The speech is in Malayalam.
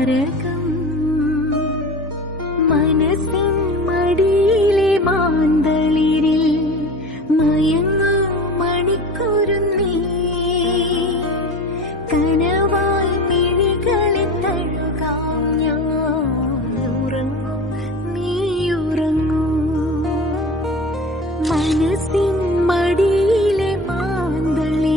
താരകം മനസ്സിൻ മടിയിലെ മാന്തളിരിൽ മയങ്ങൂ മണിക്കൂരുന്നീ. കനവായി മിഴികളെ തഴുകാം ഞാൻ. മനസ്സിൻ